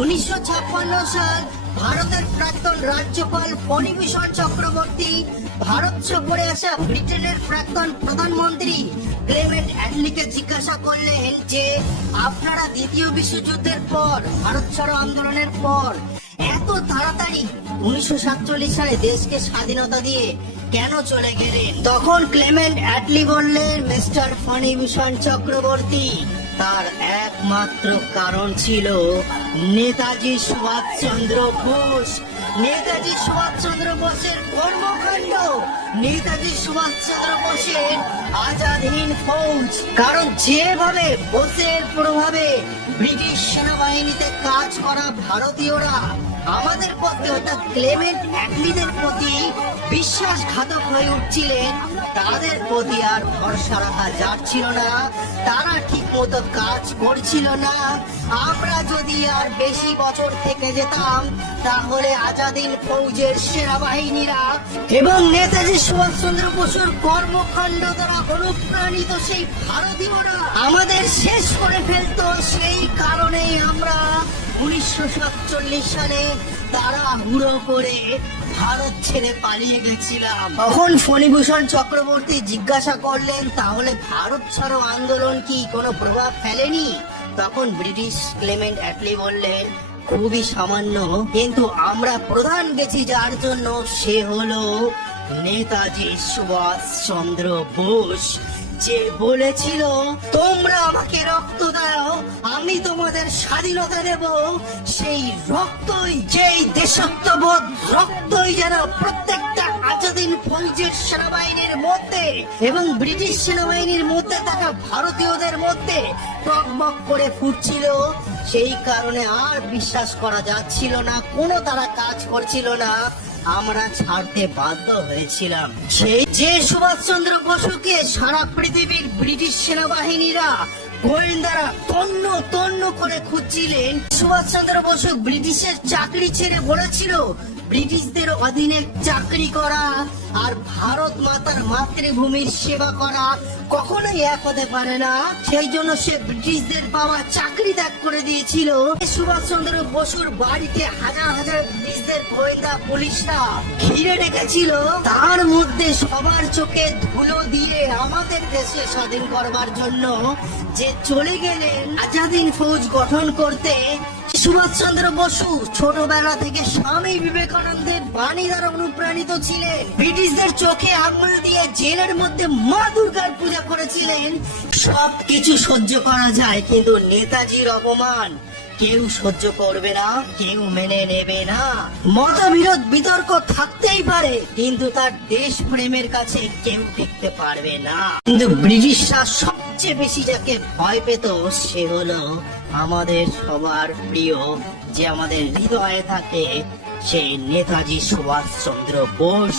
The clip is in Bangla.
1956 সাল ভারতের প্রাক্তন রাজ্যপাল ফণীভূষণ চক্রবর্তী ভারত সফরে আসা ব্রিটেনের প্রাক্তন প্রধানমন্ত্রী ক্লেমেন্ট অ্যাটলিকে জিজ্ঞাসা করলেন যে আপনারা দ্বিতীয় বিশ্বযুদ্ধের পর ভারত ছাড়ো আন্দোলনের পর এত তাড়াতাড়ি 1947 সালে দেশকে স্বাধীনতা দিয়ে কেন চলে গেলেন। তখন ক্লেমেন্ট অ্যাটলি বললেন, মিস্টার ফণীভূষণ চক্রবর্তী, তার একমাত্র কারণ ছিল নেতাজি সুভাষচন্দ্র বোস। নেতাজি সুভাষচন্দ্র বোসের কর্মকাণ্ড, নেতাজি সুভাষচন্দ্র বোসের আজাদ হিন্দ ফৌজ। কারণ যেভাবে বোসের প্রভাবে ব্রিটিশ সেনাবাহিনীতে কাজ করা ভারতীয়রা আমাদের প্রতি অর্থাৎ ক্লেমেন্ট অ্যাটলিদের প্রতি বিশ্বাসঘাতক হয়ে উঠছিলেন, তাদের প্রতি আর ভরসা রাখা যাচ্ছিল না। তারা ঠিক মতো কাজ করছিল না। আমরা যদি আর বেশি বছর থেকে যেতাম তাহলে আজাদ হিন্দ ফৌজের সেনাবাহিনীরা এবং নেতাজি সুভাষচন্দ্র বসুর কর্মকাণ্ড দ্বারা অনুপ্রাণিত সেই ভারতীয়রা আমাদের শেষ করে ফেলতো। সেই কারণেই আমরা 1947 সালে তাড়াহুড়ো করে ভারত ছেড়ে পালিয়ে গেছিলাম। তখন ফণীভূষণ চক্রবর্তী জিজ্ঞাসা করলেন, তাহলে ভারত ছাড়ো আন্দোলন কি কোনো প্রভাব ফেলেনি? তখন ব্রিটিশ ক্লেমেন্ট অ্যাটলি বললেন, খুবই সামান্য, কিন্তু আমরা প্রধান গেছি যার জন্য, সে হলো নেতাজি সুভাষচন্দ্র বোস, যে বলেছিল তোমরা আমাকে রক্ত দাও, আমি তোমাদের স্বাধীনতা দেব। সেই রক্তই, যেই দেশত্ববোধ রক্তই যেন প্রত্যেকটা আজাদ হিন্দ ফৌজের সেনাবাহিনীর মধ্যে এবং ব্রিটিশ সেনাবাহিনীর মধ্যে থাকা ভারতীয়দের মধ্যে টকবক করে ফুটছিল। সেই কারণে আর বিশ্বাস করা যাচ্ছিল না, কোনো তারা কাজ করছিল না, আমরা ছাড়তে বাধ্য হয়েছিলাম। সেই যে সুভাষচন্দ্র বসুকে সারা পৃথিবীর ব্রিটিশ সেনাবাহিনীরা গোয়েন্দারা তন্ন তন্ন করে খুঁজছিলেন, সুভাষচন্দ্র বসু ব্রিটিশের চাকরি ছেড়ে বলেছিল ব্রিটিশদের অধীনে চাকরি করা আর ভারত মাতার মাতৃভূমির সেবা করা কখনোই এক হতে পারে না। সেই জন্য সে ব্রিটিশদের পাওয়া চাকরি ত্যাগ করে দিয়েছিল। সুভাষচন্দ্র বসুর বাড়িতে হাজার হাজার ব্রিটিশদের গোয়েন্দা পুলিশরা ঘিরে রেখেছিল। তার মধ্যে সবার চোখে ধুলো দিয়ে আমাদের দেশে স্বাধীন করবার জন্য যে চলে গেলেন আজাদ হিন্দ ফৌজ গঠন করতে, সুভাষচন্দ্র বসু ছোটবেলা থেকে স্বামী বিবেকানন্দের বাণী দ্বারা অনুপ্রাণিত ছিলেন। ব্রিটিশদের চোখে আঙুল দিয়ে জেলের মধ্যে মা দুর্গার পূজা করেছিলেন। সবকিছু সহ্য করা যায়, কিন্তু নেতাজির অপমান কেউ সহ্য করবে না, কেউ মেনে নেবে না। মতবিরোধ বিতর্ক থাকতেই পারে, কিন্তু তার দেশ প্রেমের কাছে কেউ টিকতে পারবে না। কিন্তু ব্রিটিশরা সবচেয়ে বেশি যাকে ভয় পেত সে হলো আমাদের সবার প্রিয়, যে আমাদের হৃদয়ে থাকে, সেই নেতাজি সুভাষচন্দ্র বোস।